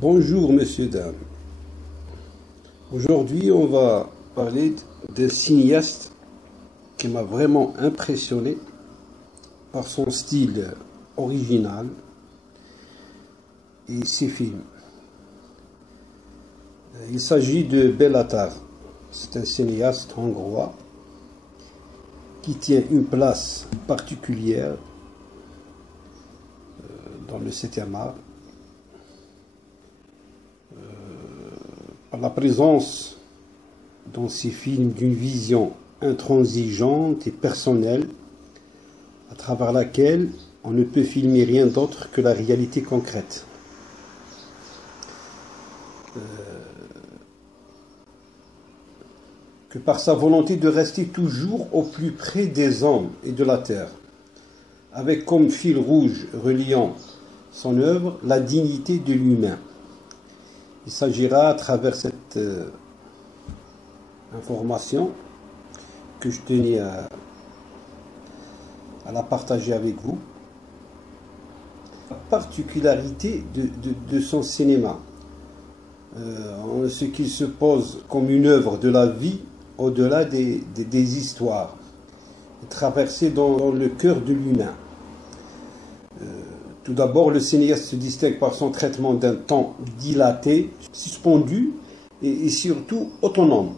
Bonjour messieurs, dames. Aujourd'hui, on va parler d'un cinéaste qui m'a vraiment impressionné par son style original et ses films. Il s'agit de Béla Tarr. C'est un cinéaste hongrois qui tient une place particulière dans le 7e art. Par la présence dans ses films d'une vision intransigeante et personnelle, à travers laquelle on ne peut filmer rien d'autre que la réalité concrète. Que par sa volonté de rester toujours au plus près des hommes et de la terre, avec comme fil rouge reliant son œuvre la dignité de l'humain. Il s'agira à travers cette information que je tenais à la partager avec vous. La particularité de son cinéma, ce qu'il se pose comme une œuvre de la vie au-delà des histoires, traversée dans le cœur de l'humain. Tout d'abord, le cinéaste se distingue par son traitement d'un temps dilaté, suspendu et surtout autonome.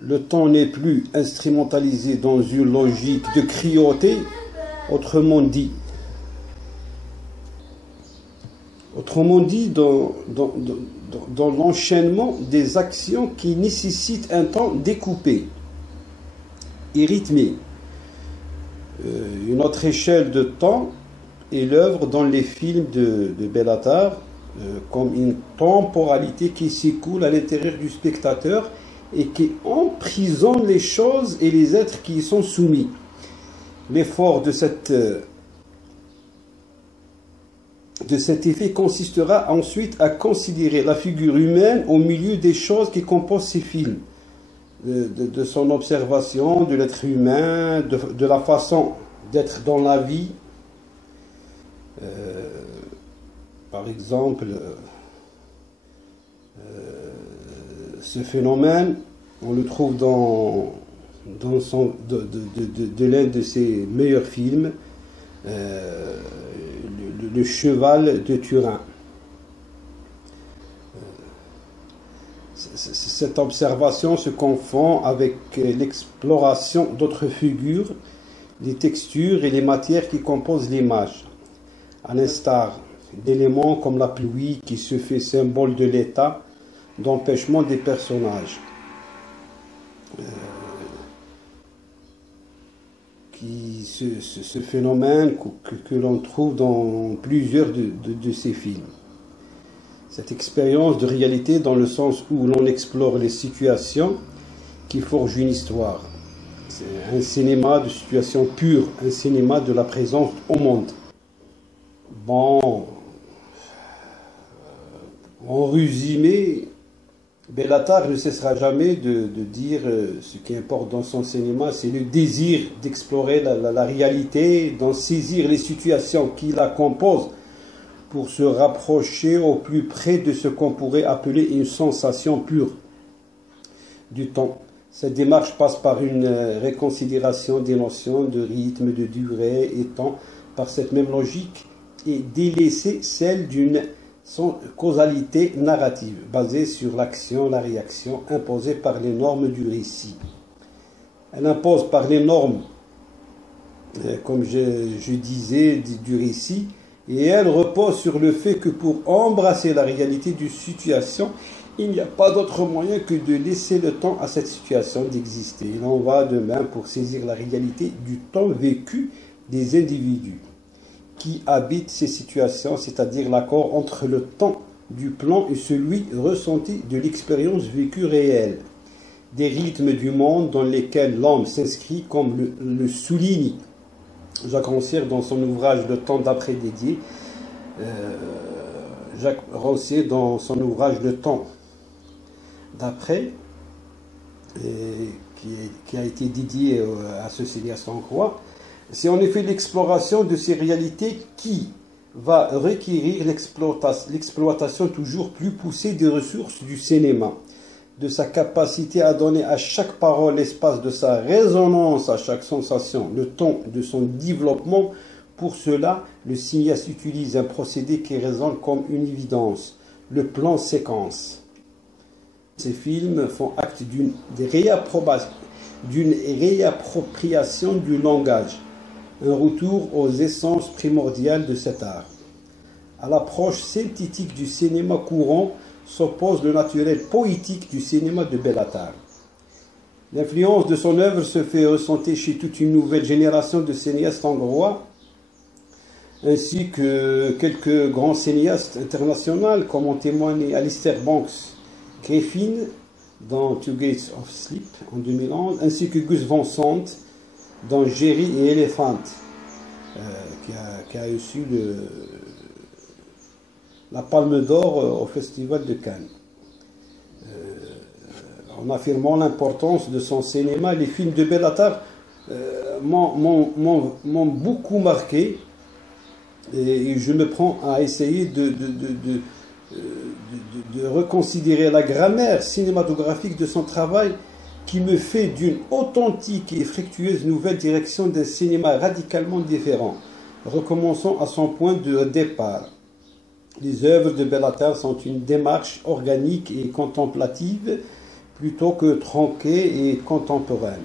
Le temps n'est plus instrumentalisé dans une logique de cruauté, autrement dit, dans l'enchaînement des actions qui nécessitent un temps découpé et rythmé. Une autre échelle de temps est l'œuvre dans les films de Béla Tarr, comme une temporalité qui s'écoule à l'intérieur du spectateur et qui emprisonne les choses et les êtres qui y sont soumis. L'effort de cet effet consistera ensuite à considérer la figure humaine au milieu des choses qui composent ces films, de son observation de l'être humain, de la façon d'être dans la vie. Par exemple, ce phénomène, on le trouve dans l'un de ses meilleurs films, le cheval de Turin. Cette observation se confond avec l'exploration d'autres figures, les textures et les matières qui composent l'image, à l'instar d'éléments comme la pluie qui se fait symbole de l'état d'empêchement des personnages. Ce phénomène que l'on trouve dans plusieurs de ces films. Cette expérience de réalité dans le sens où l'on explore les situations qui forgent une histoire. C'est un cinéma de situation pure, un cinéma de la présence au monde. Bon, en résumé, Béla Tarr ne cessera jamais de dire ce qui importe dans son cinéma, c'est le désir d'explorer la réalité, d'en saisir les situations qui la composent pour se rapprocher au plus près de ce qu'on pourrait appeler une sensation pure du temps. Cette démarche passe par une réconsidération des notions de rythme, de durée et temps, par cette même logique, et délaisser celle d'une causalité narrative, basée sur l'action, la réaction, imposée par les normes du récit. Elle impose par les normes, comme je disais, du récit, et elle repose sur le fait que pour embrasser la réalité d'une situation, il n'y a pas d'autre moyen que de laisser le temps à cette situation d'exister. Il en va de même pour saisir la réalité du temps vécu des individus qui habitent ces situations, c'est-à-dire l'accord entre le temps du plan et celui ressenti de l'expérience vécue réelle, des rythmes du monde dans lesquels l'homme s'inscrit, comme le souligne Jacques Rancière dans son ouvrage Le temps d'après dédié, Jacques Rancière dans son ouvrage Le temps d'après, qui a été dédié à ce cinéaste hongrois. C'est en effet l'exploration de ces réalités qui, va requérir l'exploitation toujours plus poussée des ressources du cinéma, de sa capacité à donner à chaque parole l'espace de sa résonance, à chaque sensation, le temps de son développement. Pour cela, le cinéaste utilise un procédé qui résonne comme une évidence, le plan séquence. Ces films font acte d'une réappropriation du langage, un retour aux essences primordiales de cet art. À l'approche synthétique du cinéma courant s'oppose le naturel poétique du cinéma de Bellatar. L'influence de son œuvre se fait ressentir chez toute une nouvelle génération de cinéastes hongrois, ainsi que quelques grands cinéastes internationaux, comme en témoigne Alistair Banks-Griffin dans Two Gates of Sleep en 2011, ainsi que Gus Van Sant dans Jerry et Elephant, qui a reçu la Palme d'Or au Festival de Cannes. En affirmant l'importance de son cinéma, les films de Bellatar m'ont beaucoup marqué, et je me prends à essayer de reconsidérer la grammaire cinématographique de son travail, qui me fait d'une authentique et fructueuse nouvelle direction d'un cinéma radicalement différent, recommençant à son point de départ. Les œuvres de Bellatar sont une démarche organique et contemplative plutôt que tronquée et contemporaine.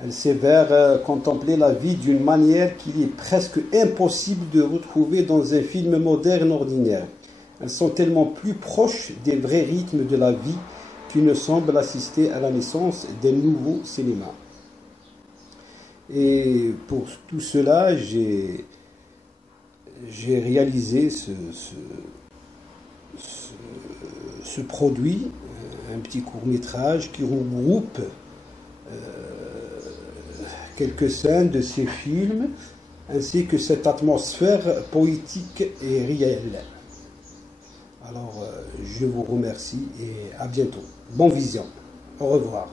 Elle s'avère contempler la vie d'une manière qu'il est presque impossible de retrouver dans un film moderne ordinaire. Elles sont tellement plus proches des vrais rythmes de la vie qu'il ne semble assister à la naissance d'un nouveau cinéma. Et pour tout cela, j'ai réalisé ce produit, un petit court-métrage qui regroupe quelques scènes de ces films, ainsi que cette atmosphère poétique et réelle. Alors, je vous remercie et à bientôt. Bonne vision. Au revoir.